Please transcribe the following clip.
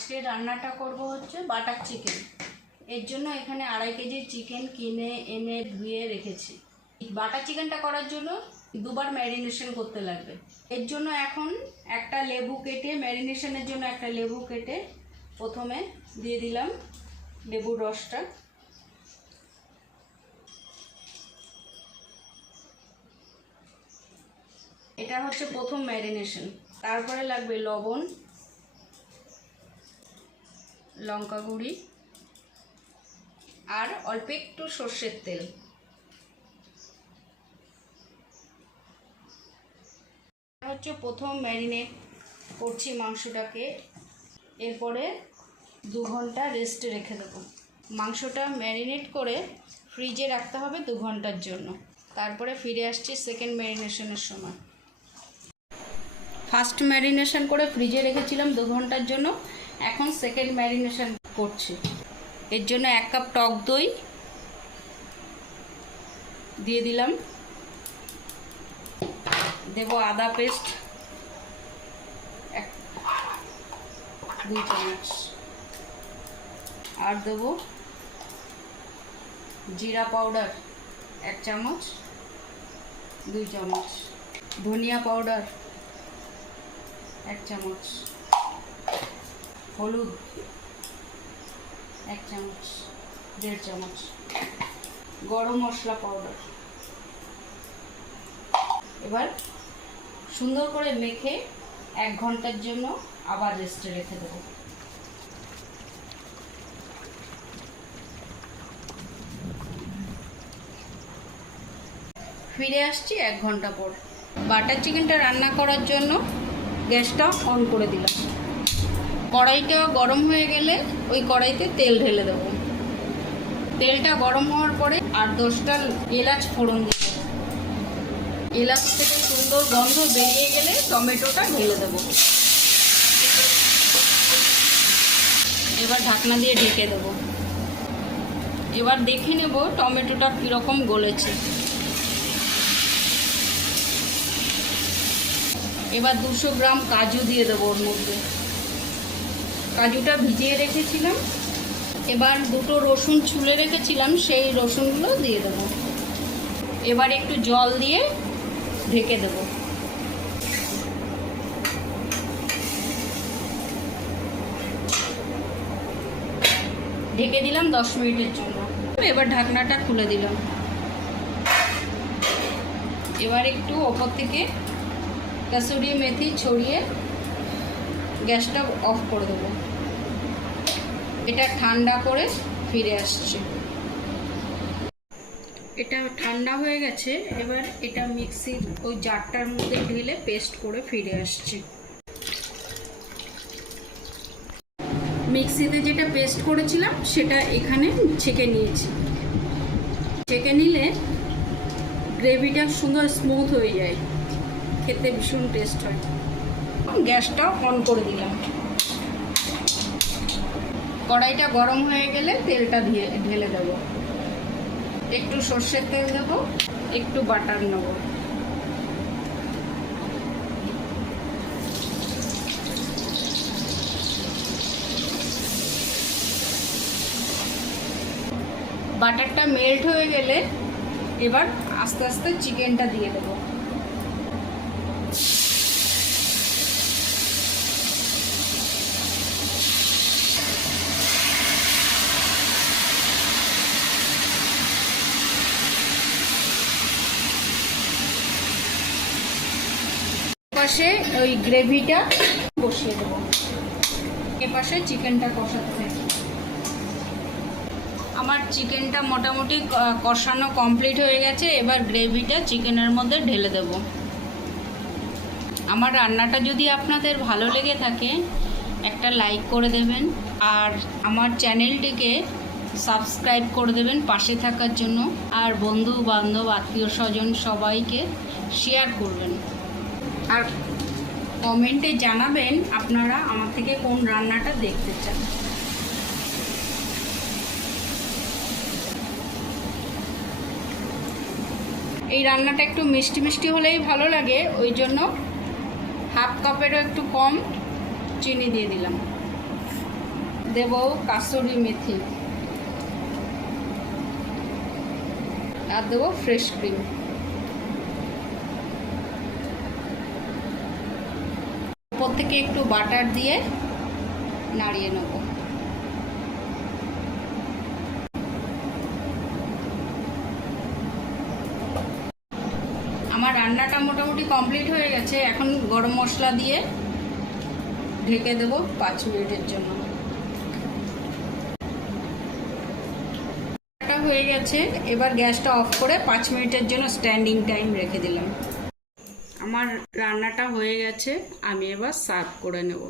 আজকে রান্নাটা করব হচ্ছে বাটার চিকেন। এর জন্য এখানে 2.5 কেজি চিকেন কিনে এনে ধুয়ে রেখেছি। বাটার চিকেনটা করার জন্য দুবার ম্যারিনেশন করতে লাগবে। এর জন্য এখন একটা লেবু কেটে, ম্যারিনেশনের জন্য একটা লেবু কেটে প্রথমে দিয়ে দিলাম লেবুর রসটা। এটা হচ্ছে প্রথম ম্যারিনেশন। তারপরে লাগবে লবণ, লঙ্কা গুঁড়ি আর অল্প একটু সর্ষের তেল। হচ্ছে প্রথম ম্যারিনেট করছি মাংসটাকে, এরপরে 2 ঘন্টা রেস্টে রেখে দেবো। মাংসটা ম্যারিনেট করে ফ্রিজে রাখতে হবে 2 ঘন্টার জন্য। তারপরে ফিরে আসছি সেকেন্ড ম্যারিনেশনের সময়। ফার্স্ট ম্যারিনেশন করে ফ্রিজে রেখেছিলাম 2 ঘন্টার জন্য, এখন সেকেন্ড ম্যারিনেশন করছি। এর জন্য 1 কাপ টক দই দিয়ে দিলাম, দেব আদা পেস্ট 2 চামচ, আর দেব জিরা পাউডার 1 চামচ, 2 চামচ, ধনিয়া পাউডার 1 চামচ, হলুদ 1 চামচ, 1.5 চামচ, গরম মশলা পাউডার। এবার সুন্দর করে মেখে 1 ঘন্টার জন্য আবার রেস্টে রেখে দেব। ফিরে আসছি 1 ঘন্টা পর। বাটার চিকেনটা রান্না করার জন্য গ্যাসটা অন করে দিলাম। কড়াইটা গরম হয়ে গেলে ওই কড়াইতে তেল ঢেলে দেবো। তেলটা গরম হওয়ার পরে 8-10টা এলাচ ফোড়ন দিয়ে দেবো। এলাচ থেকে সুন্দর গন্ধ বেরিয়ে গেলে টমেটোটা ঢেলে দেবো। এবার ঢাকনা দিয়ে ঢেকে দেবো। এবার দেখে নেব টমেটোটা কীরকম গলেছে। এবার 200 গ্রাম কাজু দিয়ে দেবো ওর মধ্যে। কাজুটা ভিজিয়ে রেখেছিলাম। এবার 2টো রসুন ছুলে রেখেছিলাম, সেই রসুনগুলো দিয়ে দেবো। এবার একটু জল দিয়ে ঢেকে দেব। ঢেকে দিলাম 10 মিনিটের জন্য। এবার ঢাকনাটা খুলে দিলাম। এবার একটু ওপর থেকে কাসুরি মেথি ছড়িয়ে গ্যাসটা অফ করে দেবো। এটা ঠান্ডা করে ফিরে আসছে। এটা ঠান্ডা হয়ে গেছে। এবার এটা মিক্সির ওই জারটার মধ্যে ঢেলে পেস্ট করে ফিরে আসছে। মিক্সিতে যেটা পেস্ট করেছিলাম সেটা এখানে ছেঁকে নিয়েছি। ছেঁকে নিলে গ্রেভিটা সুন্দর স্মুথ হয়ে যায়, খেতে ভীষণ টেস্ট হয়। গ্যাসটা অন করে দিলাম। কড়াইটা গরম হয়ে গেলে তেলটা ঢেলে দেবো। একটু সর্ষের তেল দেবো, একটু বাটার নেব। বাটারটা মেল্ট হয়ে গেলে এবার আস্তে আস্তে চিকেনটা দিয়ে দেবো। পাশে ওই গ্রেভিটা বসিয়ে দেবো, এপাশে চিকেনটা কষাতে থাকি। আমার চিকেনটা মোটামুটি কষানো কমপ্লিট হয়ে গেছে। এবার গ্রেভিটা চিকেনের মধ্যে ঢেলে দেব। আমার রান্নাটা যদি আপনাদের ভালো লেগে থাকে একটা লাইক করে দেবেন, আর আমার চ্যানেলটিকে সাবস্ক্রাইব করে দেবেন পাশে থাকার জন্য। আর বন্ধু বান্ধব আত্মীয় স্বজন সবাইকে শেয়ার করবেন। আর কমেন্টে জানাবেন আপনারা আমার থেকে কোন রান্নাটা দেখতে চান। এই রান্নাটা একটু মিষ্টি মিষ্টি হলেই ভালো লাগে, ওই জন্য 1/2 কাপেরও একটু কম চিনি দিয়ে দিলাম। দেব কাসুরি মেথি আর দেবো ফ্রেশ ক্রিম। উপর থেকে একটু বাটার দিয়ে নাড়িয়ে নেব। আমার রান্নাটা মোটামুটি কমপ্লিট হয়ে গেছে। এখন গরম মশলা দিয়ে ঢেকে দেবো 5 মিনিটের জন্য। হয়ে গেছে, এবার গ্যাসটা অফ করে 5 মিনিটের জন্য স্ট্যান্ডিং টাইম রেখে দিলাম। আমার রান্নাটা হয়ে গেছে, আমি এবার সার্ভ করে নেব।